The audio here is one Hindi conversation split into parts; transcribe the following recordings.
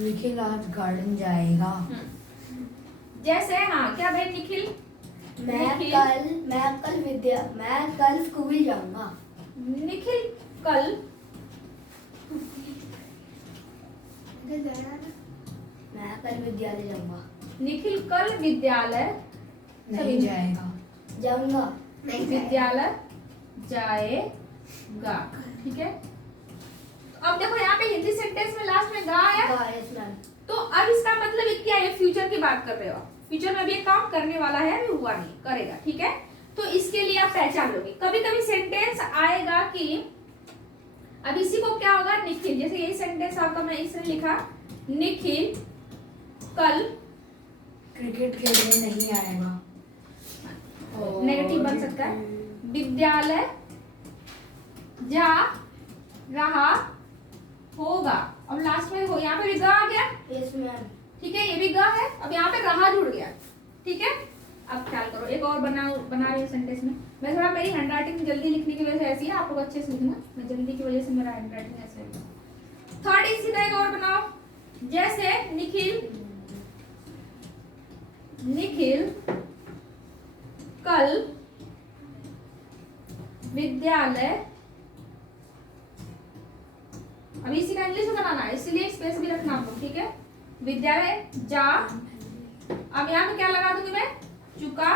निखिल आज गार्डन जाएगा। जैसे हाँ क्या भाई निखिल, मैं कल स्कूल जाऊंगा। निखिल कल मैं कल विद्यालय जाऊंगा। निखिल कल विद्यालय नहीं जाएगा। जाऊंगा। विद्यालय जाएगा। ठीक है, तो अब देखो यहाँ पे हिंदी सेंटेंस में लास्ट में गा आया, तो अब इसका मतलब क्या है, फ्यूचर की बात कर रहे हो, फ्यूचर में भी ये काम करने वाला है, अभी हुआ नहीं, करेगा। ठीक है, तो इसके लिए आप पहचान लोगे। कभी कभी सेंटेंस आएगा कि अब इसी को क्या होगा, निखिल, जैसे यही सेंटेंस आपका मैं इसने लिखा, निखिल कल क्रिकेट खेलने नहीं आएगा। नेगेटिव बन सकता है, विद्यालय जा रहा होगा। अब लास्ट में हो, यहाँ पे भी गा आ गया। Yes ma'am. ठीक है, ये भी गा है, अब यहाँ पे रहा जुड़ गया। ठीक है, अब ख्याल करो, एक और बना रही हूँ सेंटेंस में। मैं थोड़ा, मेरी हैंडराइटिंग जल्दी लिखने की वजह से ऐसी है, आप लोग अच्छे से लिखना, मैं जल्दी की वजह से मेरा हैंडराइटिंग ऐसे है। थर्ड इसी का एक और बनाओ, जैसे निखिल कल विद्यालय, अभी इसी का इंग्लिश में बनाना है, इसलिए स्पेस भी रखना आपको। ठीक है, विद्यालय जा, अब यहाँ पे क्या लगा दूंगी मैं, चुका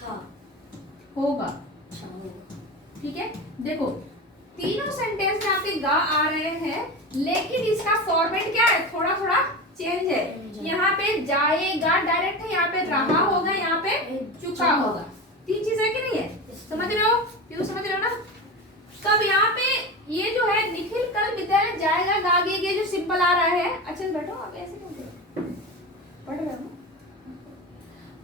था होगा। ठीक है, देखो तीनों सेंटेंस में आपके गा आ रहे हैं, लेकिन इसका फॉर्मेट क्या है, थोड़ा थोड़ा चेंज है। यहाँ पे जाएगा डायरेक्ट है, यहाँ पे रहा होगा, यहाँ पे चुका होगा। तीन चीज है कि नहीं है, समझ रहे हो, क्यों समझ रहे हो ना। तब यहाँ पे ये जो है निखिल कल विद्यालय जाएगा, गागे ये जो सिंपल आ रहा है, अच्छे से बैठो, आप ऐसे क्यों पढ़ रहे हो।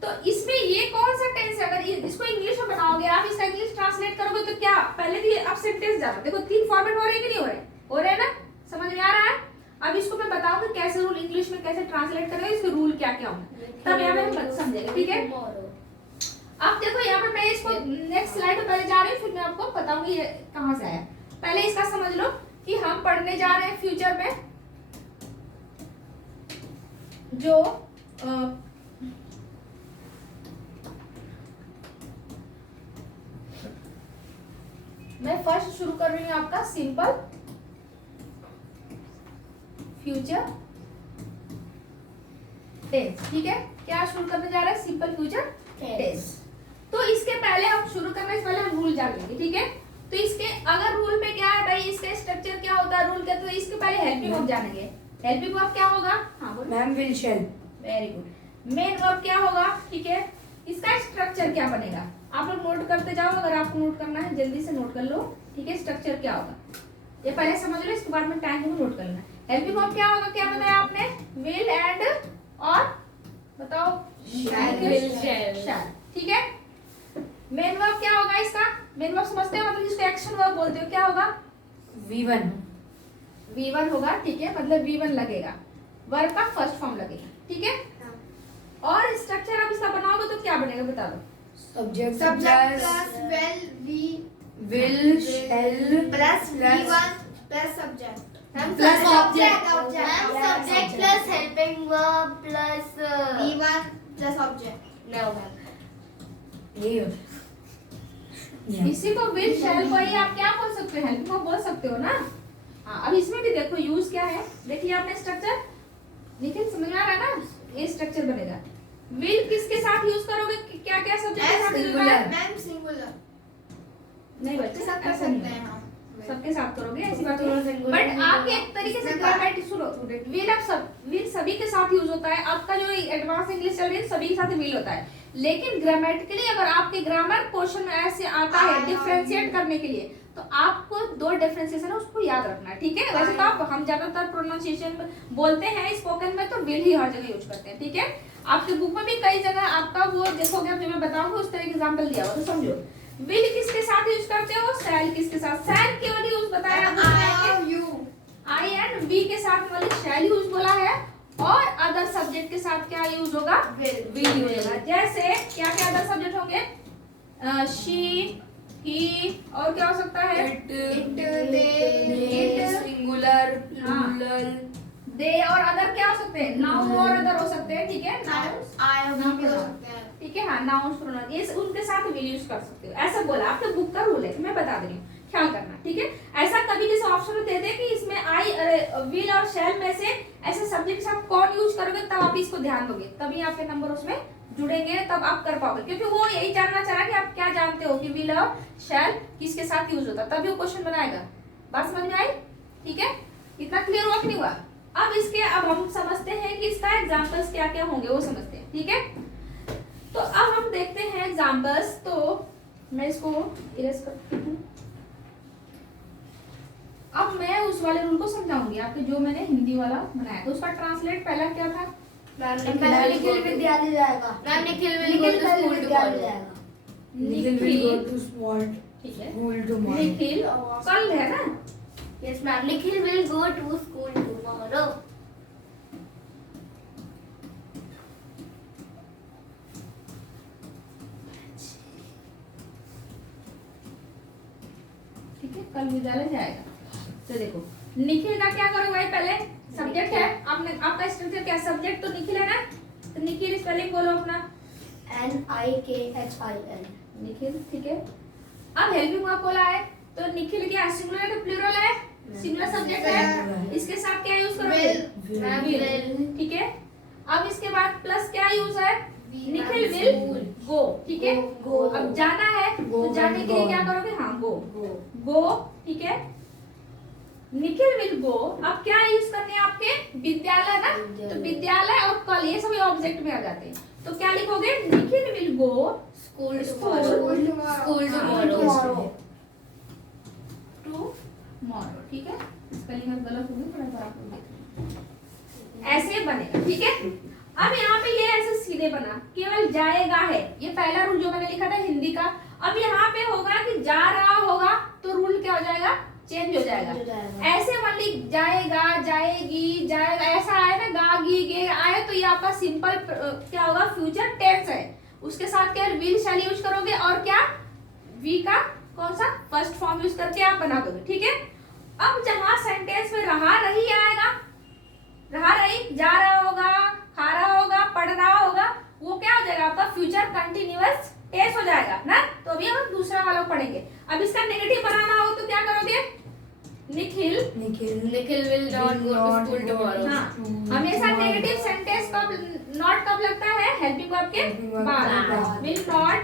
तो इसमें ये कौन सा टेंस है, अगर इसको इंग्लिश में बनाओगे आप, इसका इंग्लिश ट्रांसलेट करोगे तो क्या, पहले भी अब सेंटेंस जाना, देखो तीन फॉर्मेट हो रहे हैं कि नहीं हो रहे, हो रहे हैं ना, समझ में आ रहा है। अब इसको मैं बताऊंगी कैसे रूल इंग्लिश में कैसे ट्रांसलेट करेंगे, इसके रूल क्या क्या होंगे, तब यहाँ पे हम समझेंगे। ठीक है, अब देखो यहाँ पे मैं इसको नेक्स्ट स्लाइड पे पहले जा रही हूँ, फिर मैं आपको बताऊंगी ये कहाँ से आया। पहले इसका समझ लो कि हम पढ़ने जा रहे हैं फ्यूचर में जो मैं फर्स्ट शुरू कर रही हूँ आपका सिंपल फ्यूचर टेंस। ठीक है, क्या शुरू करने जा रहे हैं, सिंपल फ्यूचर टेंस। तो इसके पहले हम शुरू करने से पहले हम रूल जान लेंगे। ठीक है, तो इसके अगर रूल में क्या है भाई, इसका स्ट्रक्चर क्या होता है, रूल क्या, तो इसके पहले हेल्पिंग वर्ब जानेंगे। हेल्पिंग वर्ब क्या होगा, हाँ बोलो ma'am, will shell. Very good. Main verb क्या होगा, ठीक है, इसका स्ट्रक्चर क्या बनेगा, आप लोग नोट करते जाओ, अगर आपको नोट करना है जल्दी से नोट कर लो। ठीक है, स्ट्रक्चर क्या होगा ये पहले समझ लो, इसके बाद में टाइम को नोट करना है। हेल्पिंग वर्ब क्या होगा, क्या बताया आपने, विल एंड और बताओ शैल। ठीक है, मेन वर्ब क्या होगा इसका, मेन वर्ब समझते हो, मतलब जिसको एक्शन वर्ब बोलते हो, क्या होगा, V1 होगा। ठीक है, मतलब V1 लगेगा, वर्ब का फर्स्ट फॉर्म लगेगा। ठीक है, और स्ट्रक्चर आप इसका बनाओगे तो क्या बनेगा बता दो, subject plus will shall plus V1 plus subject plus object plus helping verb plus V1 plus object. No ma'am, यही हो। इसी को विल शैल को ही आप क्या बोल सकते हो, हेल्पिंग वर्ब बोल सकते हो ना। हाँ, अब इसमें भी देखो यूज क्या है, देखिए आपने स्ट्रक्चर, निखिल समझ में आ रहा है ना, ये स्ट्रक्चर बनेगा। विल किसके साथ यूज करोगे, क्या क्या सब्जेक्ट के साथ यूज करोगे, मैम सिंगुलर नहीं बच्चे सब कर ऐसा सकते नहीं हैं है। हम, सबके साथ करोगे ऐसी बात नहीं, बट आप एक तरीके से ग्रामेटिक सुनो, विल आप सब, विल सभी के साथ यूज होता है, आपका जो एडवांस इंग्लिश चल रही है सभी के साथ विल होता है, लेकिन ग्रामेटिकली अगर आपके ग्रामर पोर्शन में ऐसे आता है डिफरेंशिएट करने के लिए, तो आपको दो डिफरेंशिएशन है उसको याद रखना है। ठीक है, वैसे तो आप, हम ज्यादातर प्रोनाउंसिएशन बोलते हैं स्पोकन में तो विल ही हर जगह यूज करते हैं। ठीक है, आपके बुक में भी कई जगह आपका वो देखोगे, जो मैं बताऊंगी उस तरह के एग्जांपल दिया हुआ, तो समझो विल किसके साथ यूज करते हो, शैल किसके साथ, शैल केवल यूज बताया आई एंड वी के साथ वाले शैल यूज बोला है, और अदर सब्जेक्ट के साथ क्या यूज होगा, विल यूज होगा। जैसे क्या क्या अदर सब्जेक्ट होंगे, शी, ही, और क्या हो सकता है, इट, सिंगुलर, प्लूरल, दे और अदर क्या हो सकते हैं, नाउन और अदर हो सकते हैं, ठीक है, नाउन्स I भी हो सकते हैं। ठीक है, हाँ नाउन्स प्रोनाउन ये उनके साथ विल यूज कर सकते हो, ऐसा बोला आपके बुक का रूल है, मैं बता दे रही हूँ, ख्याल करना, ठीक है। ऐसा कभी जैसे ऑप्शन दे दे कि इसमें आई विल और शैल में से ऐसे सब्जेक्ट के साथ कौन यूज करोगे, तब आप इसको ध्यान दोगे, तभी आपके नंबर उसमें जुड़ेंगे, तब आप कर पाओगे, क्योंकि वो यही जानना चाह रहा है कि आप क्या जानते हो कि विल और शैल किसके साथ यूज होता है, तभी वो क्वेश्चन बनाएगा। बात समझ में आई, ठीक है, इतना क्लियर हुआ कि नहीं हुआ। अब हम समझते हैं कि इसका एग्जांपल्स क्या क्या होंगे, वो समझते हैं, ठीक है। तो अब हम देखते हैं एग्जांपल्स, तो मैं इसको इरेज करती हूँ। अब मैं उस वाले रूल को समझाऊंगी आपके, जो मैंने हिंदी वाला बनाया था, उसका ट्रांसलेट पहला क्या था, निखिल विद्यालय जाएगा। Ma'am Nikhil will go to school विद्यालय tomorrow। जाएगा। निखिल, ठीक है, निखिल कल है ना, Yes ma'am, Nikhil will go to school tomorrow. ठीक है, कल विद्यालय जाएगा। तो देखो निखिल का क्या करो भाई, पहले सब्जेक्ट है, आपने आपका स्ट्रक्चर क्या, सब्जेक्ट तो निखिल है ना, तो निखिल स्पेलिंग बोलो अपना, NIKHIL। निखिल, ठीक है। अब हेल्पिंग वर्ब बोला है, तो निखिल क्या सिंगुलर है कि प्लूरल है, सिंगुलर सब्जेक्ट है, इसके साथ क्या यूज करोगे, Will। ठीक है। अब इसके बाद प्लस क्या यूज है, निखिल विल गो, ठीक है, go। अब जाना है तो जाने के लिए क्या करोगे, हाँ गो, गो, ठीक है, निखिल विल गो। अब क्या यूज करने हैं आपके, विद्यालय ना, तो विद्यालय और कल ये सभी ऑब्जेक्ट में आ जाते हैं, तो क्या लिखोगे, Nikhil will go School School tomorrow। School tomorrow। Tomorrow, ठीक है, स्पेलिंग में गलत होगी थोड़ा सा, आप लोग देख ऐसे बनेगा, ठीक है। अब यहाँ पे ये ऐसे सीधे बना, केवल जाएगा है, ये पहला रूल जो मैंने लिखा था हिंदी का। अब यहाँ पे होगा कि जा रहा होगा, तो रूल क्या हो जाएगा, चेंज हो जाएगा। ऐसे मान ली जाएगा, जाएगी, जाएगा, ऐसा आए ना, गागी गे आए, तो ये आपका सिंपल क्या होगा, फ्यूचर टेंस है, उसके साथ क्या विल शैल यूज करोगे, और क्या वी का कौन सा फर्स्ट फॉर्म यूज करके आप बना दोगे, ठीक है। अब जहां सेंटेंस में रहा रही आएगा, रहा रही जा रहा होगा, खा रहा होगा, पढ़ रहा होगा, वो क्या हो जाएगा आपका फ्यूचर कंटिन्यूअस टेंस हो जाएगा ना। तो अभी हम दूसरा वाला पढ़ेंगे। अब इसका नेगेटिव बनाना हो तो क्या करोगे, Nikhil will not go to school tomorrow। हाँ, हमेशा नेगेटिव सेंटेंस कब नॉट कब लगता है, हेल्पिंग वर्ब के बाद, will not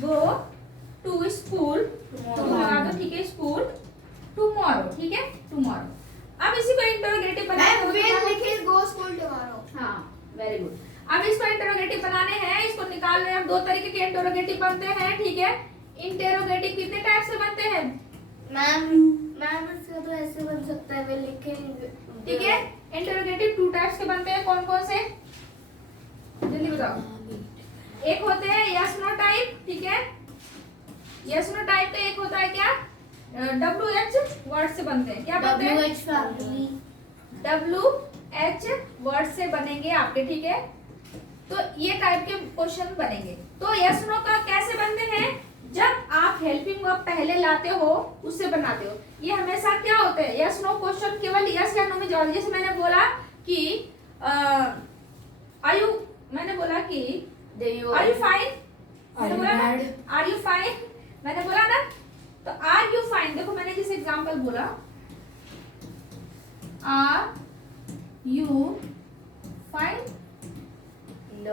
go to school tomorrow, ठीक है, स्कूल टुमारो, ठीक है, टुमारो। अब इसी को इंटरोगेटिव बनाना Ma'am, हो will तो Nikhil go school tomorrow? हाँ, वेरी गुड। अब इसको इंटरोगेटिव बनाने हैं, इसको निकाल रहे हैं, दो तरीके के इंटरोगेटिव बनते हैं, ठीक है। इंटरोगेटिव कितने टाइप से बनते हैं, मैम इसका तो ऐसे बन सकता है, will Nikhil ठीक है। इंटरोगेटिव टू टाइप्स के बनते हैं, कौन कौन से, जल्दी बताओ। एक होते हैं यस नो टाइप, ठीक है, यस नो टाइप का एक होता है क्या, WH वर्ड से बनते हैं, क्या बनते हैं, WH family। WH वर्ड से बनेंगे आपके, ठीक है। तो ये टाइप के क्वेश्चन बनेंगे। तो यस नो का कैसे बनते हैं, जब आप हेल्पिंग वर्ब पहले लाते हो उससे बनाते हो। ये हमेशा क्या होते हैं, यस नो क्वेश्चन केवल यस या नो में जवाब। जैसे मैंने बोला कि मैंने बोला कि आर यू फाइन, मैंने बोला ना आर यू फाइन, मैंने बोला ना, तो आर यू फाइन, देखो मैंने जिस एग्जांपल बोला आर यू फाइन,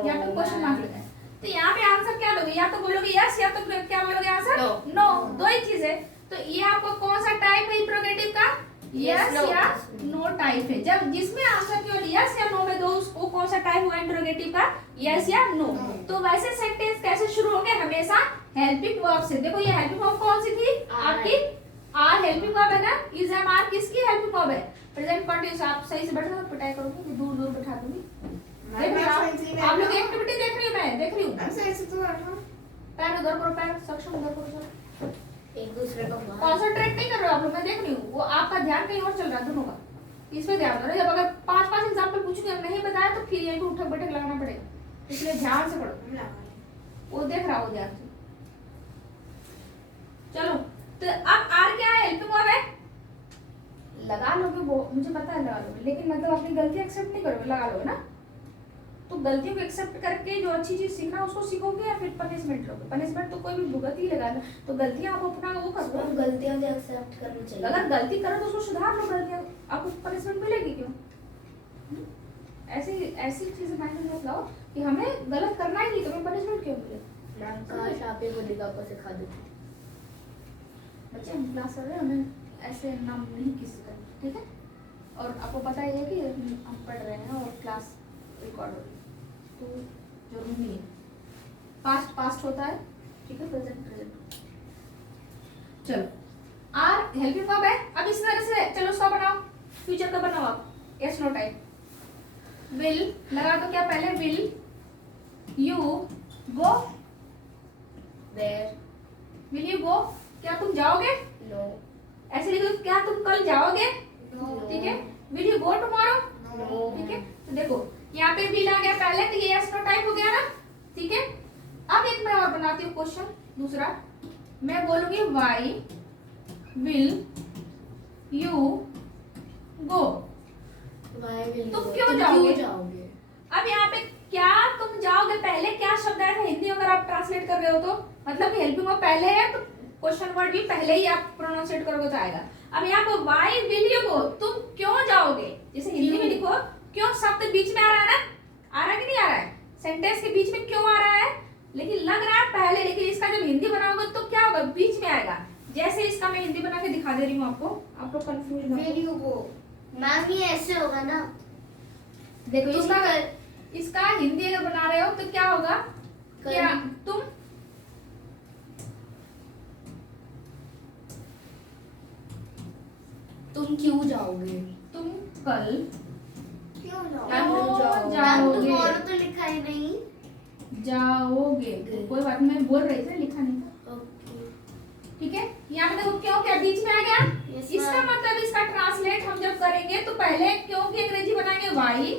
या तो क्वेश्चन मार्क लगा है, तो यहाँ पे आंसर क्या दोगे, या तो बोलोगे यस या तो क्या बोलोगे आंसर नो, दो ही चीज है। तो ये आपको कौन सा टाइप है इंट्रोगेटिव का, यस या नो टाइप है। जब जिसमें आंसर केवल यस या नो में दो, उसको कौन सा टाइप होगा इंट्रोगेटिव का, यस या नो। तो वैसे सेंटेंस कैसे शुरू होंगे, हमेशा हेल्पिंग वर्ब से। देखो ये हेल्पिंग वर्ब कौन सी थी आपकी, आर हेल्पिंग वर्ब है ना, इज एम आर किसकी हेल्पिंग वर्ब है, प्रेजेंट कंटीन्यूअस। आप सही से बैठो, पिटाई करोगे, दूर दूर बैठा दूंगी। आप लोग एक्टिविटी देख रही हो, मैं देख रही हूँ, पैर उधर करो, पैर सक्षम उधर करो, एक दूसरे को कॉन्सेंट्रेट नहीं कर रहे हो आप लोग, मैं देख रही हूँ, वो आपका ध्यान कहीं और चल रहा है दोनों का, इस पे ध्यान दो। जब अगर 5-5 एग्जांपल पूछूंगी और नहीं बताया तो फिर यहीं पे उठक बैठक लगाना पड़ेगा, इसलिए ध्यान से पढ़ो, वो देख रहा हो ध्यान से। चलो, तो अब आर क्या है, हेल्पिंग वर्ब है, लगा लोगे वो मुझे पता है, लगा लोगे, लेकिन मतलब अपनी गलती एक्सेप्ट नहीं करोगे, लगा लोगे ना। तो गलतियों को एक्सेप्ट करके जो अच्छी चीज सीखना उसको सीखोगे या फिर पनिशमेंट लोगे? पनिशमेंट तो कोई भी भुगत ही लगाना, तो गलतियां आप अपना वो कर हम लो। गलतियां भी एक्सेप्ट करनी चाहिए। अगर गलती करो तो उसको सुधार लो, गलतियां आपको पनिशमेंट मिलेगी क्यों? ऐसी ऐसी चीजें माइंड में मत लाओ कि हमें गलत करना ही नहीं तो हमें पनिशमेंट क्यों मिले। मैम काश आप ये बोलिका को सिखा देती। बच्चे हम क्लास कर रहे हैं, हमें ऐसे नाम नहीं किसी का, ठीक है? और आपको पता ही है कि हम पढ़ रहे हैं और क्लास रिकॉर्ड हो रही है, तो जरूरी नहीं है। पास्ट पास्ट होता है, ठीक है, प्रेजेंट प्रेजेंट। चलो आर हेल्पिंग वर्ब है, अब इस तरह से चलो उसका बनाओ, फ्यूचर का बनाओ आप, यस नो टाइप। विल लगा दो, क्या पहले will you go there, will you go, क्या तुम जाओगे? नो, ऐसे लिखो, क्या तुम कल जाओगे? नो, ठीक है। Will you go tomorrow? No, ठीक है। तो देखो यहाँ पे विल आ गया पहले, तो ये यस नो टाइप हो गया ना, ठीक है। अब एक मैं और बनाती हूँ क्वेश्चन दूसरा, मैं बोलूंगी why will you go, Why will you तुम go? क्यों तुम जाओगे? जाओगे? अब यहाँ पे क्या तुम जाओगे, पहले क्या शब्द आया था हिंदी अगर आप ट्रांसलेट कर रहे हो तो, मतलब हेल्पिंग वर्ब पहले है तो क्वेश्चन वर्ड भी पहले ही आप प्रोनाउंसिएट करोगे तो आएगा। अब यहाँ पे व्हाई विल यू गो, तुम क्यों जाओगे, जैसे हिंदी में लिखो क्यों शब्द बीच में आ रहा है ना, आ रहा है कि नहीं आ रहा है, सेंटेंस के बीच में क्यों आ रहा है, लेकिन लग रहा है पहले, लेकिन इसका जब हिंदी बनाओगे तो क्या होगा, बीच में आएगा। जैसे इसका मैं हिंदी बना के दिखा दे रही हूँ आपको, आप लोग कंफ्यूज ना Will you go? मैम ये ऐसे होगा ना, देखो तुम इसका हिंदी अगर बना रहे हो तो क्या होगा, क्या तुम क्यों जाओगे? तुम कल क्यों जाओगे? मैम तुम्हारा तो लिखा ही नहीं। जाओगे, कोई बात नहीं, मैं बोल रही थी, लिखा नहीं था, ओके, ठीक है। यहाँ पे देखो क्यों क्या बीच में आ गया, Yes, इसका ma'am. मतलब इसका ट्रांसलेट हम जब करेंगे तो पहले क्यों की अंग्रेजी बनाएंगे व्हाई,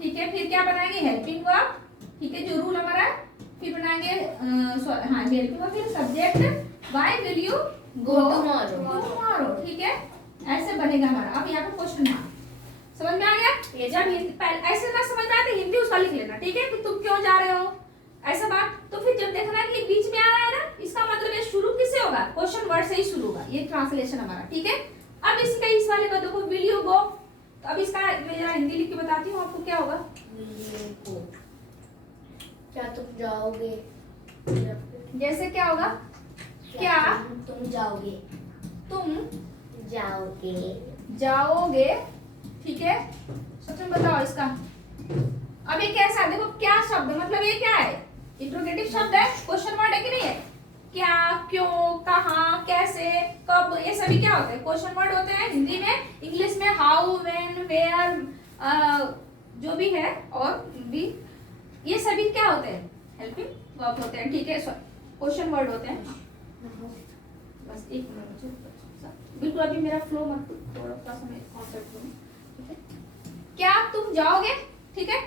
ठीक है, फिर क्या बनाएंगे हेल्पिंग वर्ब, ठीक है, जो रूल हमारा, फिर बनाएंगे हाँ हेल्पिंग वर्ब, फिर subject why will you go tomorrow, ठीक है, ऐसे बनेगा हमारा। अब यहाँ पे क्वेश्चन मार्क समझ में आ गया, ये जब ऐसे ना समझ में आए तो हिंदी उसका लिख लेना, ठीक है, कि तुम क्यों जा रहे हो ऐसा बात, तो फिर जब देखना कि बीच में आ रहा है ना, इसका मतलब ये शुरू किससे होगा, क्वेश्चन वर्ड से ही शुरू होगा, ये ट्रांसलेशन हमारा, ठीक है। अब इसका इस वाले का देखो विल यू गो, तो अब इसका मैं जरा हिंदी लिख के बताती हूँ आपको क्या होगा, Will you go? क्या तुम जाओगे? जैसे क्या होगा, क्या तुम जाओगे? तुम जाओगे? जाओगे, ठीक है, सच में बताओ इसका। अब ये कैसा, देखो क्या शब्द, मतलब ये क्या है, इंट्रोगेटिव शब्द है, क्वेश्चन वर्ड है कि नहीं है, क्या, क्यों, कहाँ, कैसे, कब, ये सभी क्या होते हैं, क्वेश्चन वर्ड होते हैं हिंदी में, इंग्लिश में हाउ, व्हेन, वेयर, जो भी है, और भी ये सभी क्या होते हैं, हेल्पिंग वर्ब होते हैं, ठीक है, क्वेश्चन वर्ड होते हैं। बस एक मिनट, बिल्कुल अभी मेरा फ्लो मत, थोड़ा सा समय कॉन्सेप्ट करूं, ठीक है। क्या तुम जाओगे, ठीक है,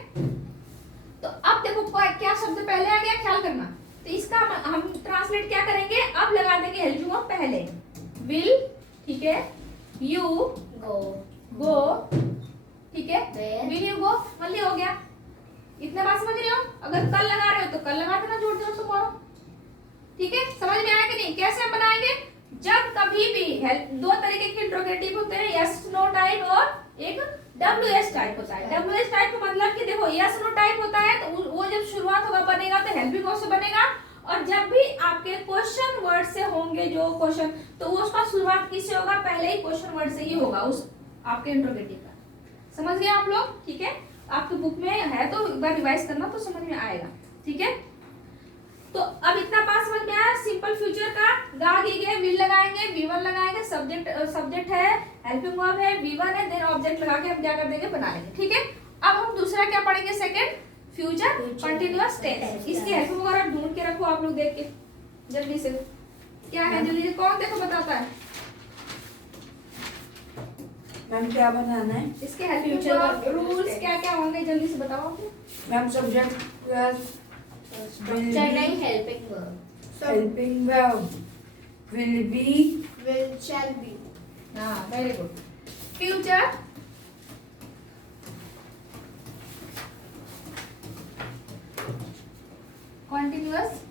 तो अब देखो क्या शब्द पहले आ गया, ख्याल करना, तो इसका हम ट्रांसलेट क्या करेंगे, अब लगा देंगे हेल्पिंग वर्ब पहले, विल, ठीक है, यू गो, ठीक है, विल यू गो, मतलब हो गया, इतना बात समझ रहे हो, अगर कल लगा रहे हो तो कल लगा देना, जोड़ दो टुमारो, ठीक है, समझ में आया कि नहीं, कैसे हम बनाएंगे, जब कभी भी दो तरीके के इंट्रोगेटिव होते हैं, यस नो टाइप और एक WS टाइप होता है। WS टाइप का मतलब कि देखो यस नो टाइप होता है तो वो जब शुरुआत होगा बनेगा तो हेल्पिंग वर्ब से बनेगा, और जब भी आपके क्वेश्चन वर्ड से होंगे जो क्वेश्चन, तो वो उसका शुरुआत किससे होगा, पहले ही क्वेश्चन वर्ड से ही होगा उस आपके इंट्रोगेटिव का, समझ गए आप लोग, ठीक है। आपकी बुक में है तो एक बार रिवाइज करना तो समझ में आएगा, ठीक है। तो अब इतना पास समझ में आया, सिंपल फ्यूचर का गा गए, विल लगाएंगे, V1 लगाएंगे, सब्जेक्ट है, हेल्पिंग वर्ब है, V1 है, देन ऑब्जेक्ट लगा के हम क्या कर देंगे, बना लेंगे, ठीक है। अब हम दूसरा क्या पढ़ेंगे, सेकंड फ्यूचर कंटीन्यूअस टेंस, इसकी हेल्पिंग वर्ब आप ढूंढ के रखो, आप लोग देख के जल्दी से, क्या है जल्दी से, कौन देखो बताता है मैम क्या बनाना है? इसके हेल्पिंग वर्ब रूल्स क्या क्या होंगे, जल्दी से बताओ मैम सब्जेक्ट प्लस स्ट्रक्चर नहीं, helping verb, helping verb will be will, shall be, हाँ very good, future continuous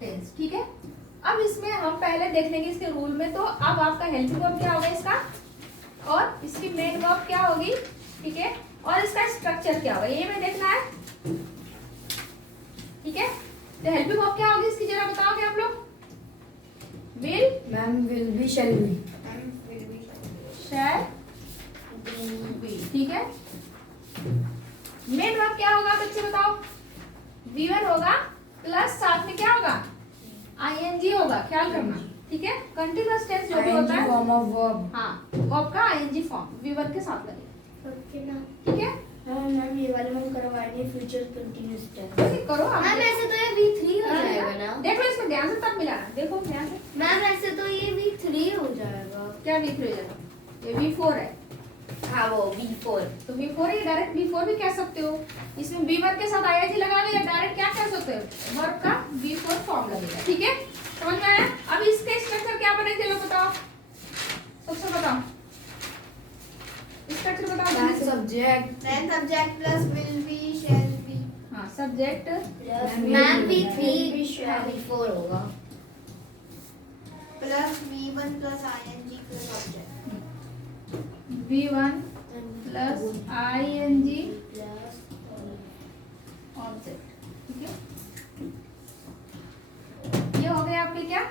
tense, ठीक है। अब इसमें हम पहले देख लेंगे इसके रूल में। तो अब आपका हेल्पिंग वर्ब क्या होगा इसका, और इसकी मेन वर्ब क्या होगी, ठीक है, और इसका स्ट्रक्चर क्या होगा, ये हमें देखना है, ठीक है। तो हेल्पिंग वर्ब क्या होगी इसकी जरा बताओगे आप लोग। Will, ma'am will be, shall be. Shall be, ठीक है। मेन वर्ब क्या होगा बच्चे बताओ। वीवर होगा प्लस साथ में क्या होगा, आईएनजी होगा, ख्याल करना, ठीक है। कंटीन्यूअस टेंस जो भी होता है, फॉर्म ऑफ वर्ब। हाँ, वर्ब का आईएनजी फॉर्म वीवर के साथ लगेगा, ओके मैम। ठीक है। मैम ये वाले हम करवाएंगे फ्यूचर कंटीन्यूअस टेंस। वैसे करो आप। मैम ऐसे तो ये V3 हो जाएगा ना। देख लो इसमें ध्यान से, तब मिलाना, देखो ध्यान से। मैम ऐसे तो ये V3 हो जाएगा। क्या V3 हो जाएगा, ये V4 है, हाँ वो V4। तो V4 ही डायरेक्ट V4 भी कह सकते हो। इसमें वीवर के साथ आईएनजी लगा लिया, डायरेक्ट क्या कह सकते हो, वर्ब का V4 फॉर्म लगेगा, ठीक है। समझ में आया। अब इसके स्ट्रक्चर क्या बनेगा चलो बताओ, सबसे बताओ स्ट्रक्चर बताओ। Ma'am subject, ma'am subject plus will be shall be. हाँ, सब्जेक्ट मैम V3 V4 होगा plus V1 plus ING plus object. V1 plus ING plus object, ठीक है। ये हो गया आपके क्या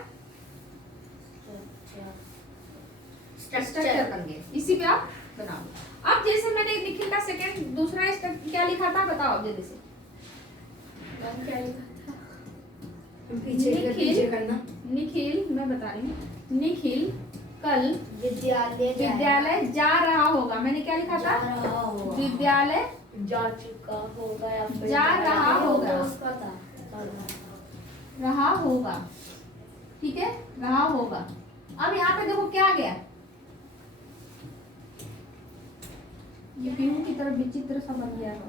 स्ट्रक्चर बन गए, इसी पे आप बनाओ। अब जैसे मैंने निखिल का सेकंड दूसरा स्ट्रक्चर क्या लिखा था बताओ जल्दी से। क्या लिखा था? पीछे पीछे करना। निखिल, मैं बता रही हूँ, निखिल कल विद्यालय जा रहा होगा। मैंने क्या लिखा था, विद्यालय जा चुका होगा या फिर जा रहा होगा। उसका था रहा होगा, ठीक है, रहा होगा। अब यहाँ पे देखो क्या आ गया, ये पीहू की तरफ विचित्र सा बन गया है।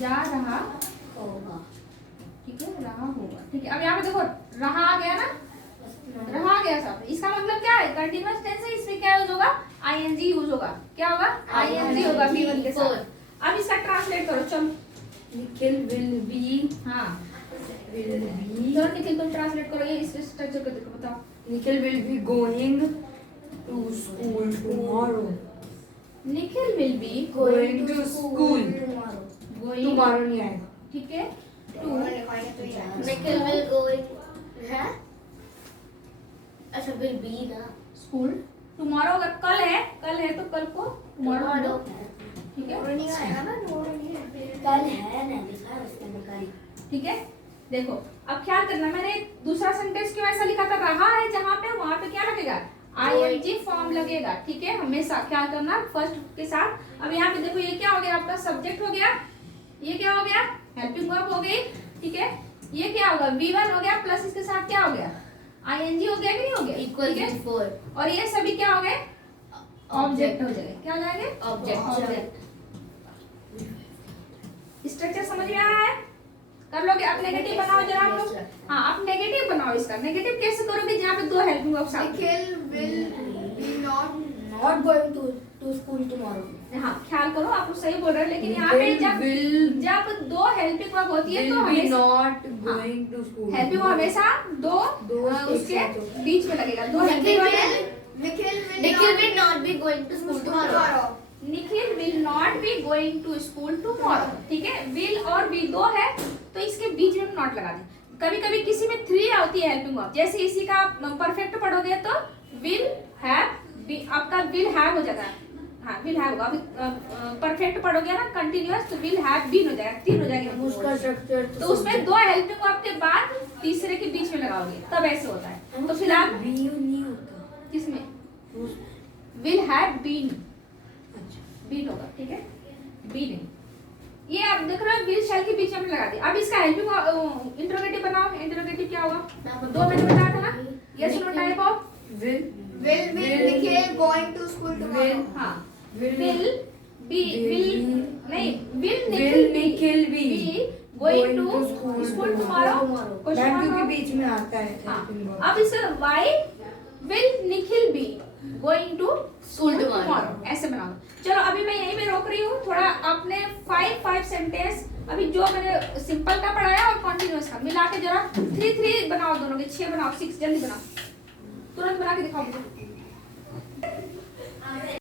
जा रहा होगा, ठीक है, रहा होगा, ठीक है। अब यहाँ पे देखो रहा आ गया ना, रहा आ गया सब। इसका मतलब क्या है, कंटीन्यूअस टेंस है, इसमें क्या यूज होगा, आईएनजी यूज होगा। क्या होगा, आईएनजी होगा V1 के साथ। अब इसका ट्रांसलेट करो चलो। निखिल विल बी, हाँ, विल बी, चलो निखिल तुम ट्रांसलेट करो, ये इस स्ट्रक्चर को देखो बताओ। Nikhil will be going to school tomorrow. Nikhil will be going to school going, tomorrow नहीं आएगा, ठीक है, टू निखिल विल गोइंग है, अच्छा विल बी ना, स्कूल। टुमारो अगर कल है तो कल को टुमारो, ठीक है, नहीं आएगा ना, कल है ना, लिखा है उसके अंदर कल, ठीक है। देखो अब ख्याल करना, मैंने दूसरा सेंटेंस क्यों ऐसा लिखा था, रहा है जहाँ पे वहां पे क्या लगेगा, आईएनजी फॉर्म लगेगा, ठीक है, हमेशा ख्याल करना फर्स्ट के साथ। अब यहाँ पे देखो ये क्या हो गया, आपका सब्जेक्ट हो गया, ये क्या हो गया, हेल्पिंग वर्ब हो गई, ठीक है। ये क्या होगा, V1 हो गया प्लस इसके साथ क्या हो गया, आईएनजी हो गया कि नहीं हो गया, इक्वल ठीक है? V4 और ये सभी क्या हो गए, ऑब्जेक्ट हो जाएंगे। क्या हो जाएंगे, ऑब्जेक्ट। स्ट्रक्चर समझ में आ रहा है, कर लोगे। अब नेगेटिव बनाओ जरा आप लोग। हाँ, आप नेगेटिव बनाओ इसका। नेगेटिव कैसे करोगे, जहाँ पे दो हेल्पिंग वर्ब्स आ Nikhil will be not going to school tomorrow. हाँ, ख्याल करो, आप सही बोल रहे हो, लेकिन यहाँ पे जब दो हेल्पिंग वर्ब होती है तो हमेशा not going to school, helping verb हमेशा दो उसके बीच में लगेगा। दो helping verb, Nikhil will not be going to school tomorrow. Nikhil will not be going to school tomorrow, ठीक है। विल और बी दो है तो इसके बीच में नॉट लगा दें। कभी कभी किसी में 3 आती है हेल्पिंग वर्ब, जैसे इसी का परफेक्ट पढ़ोगे तो विल हैव, आपका विल हैव हो जाएगा, हाँ विल हैव होगा। अभी परफेक्ट पढ़ोगे ना कंटीन्यूअस, तो विल हैव बीन हो जाएगा, 3 हो जाएगा उसका स्ट्रक्चर तो उसमें दो हेल्पिंग वर्ब के बाद तीसरे के बीच में लगाओगे, तब ऐसे होता है। तो फिलहाल बी नहीं होता, किसमें, विल हैव बीन, बीन होगा, ठीक है, बीन। ये आप देख रहे हो, विल शैल के बीच में लगा दिया। अब इसका हेल्पिंग इंटरोगेटिव बनाओ। इंटरोगेटिव क्या होगा, 2 मैंने बताया था ना, yes no type of will Nikhil going to school tomorrow. हाँ, विल बी विल नहीं, will Nikhil be going to school tomorrow, ma'am क्योंकि बीच में आता है हाँ। helping verb। अब इसका why will Nikhil be, going to school School tomorrow. Tomorrow, ऐसे बना दो। चलो अभी मैं यहीं पे रोक रही हूँ, थोड़ा आपने 5 सेंटेंस अभी जो मैंने सिंपल का पढ़ाया और कॉन्टिन्यूअस का मिला के जरा 3 बनाओ, दोनों के 6 बनाओ, 6 जल्दी बनाओ, तुरंत बना के दिखाओ मुझे।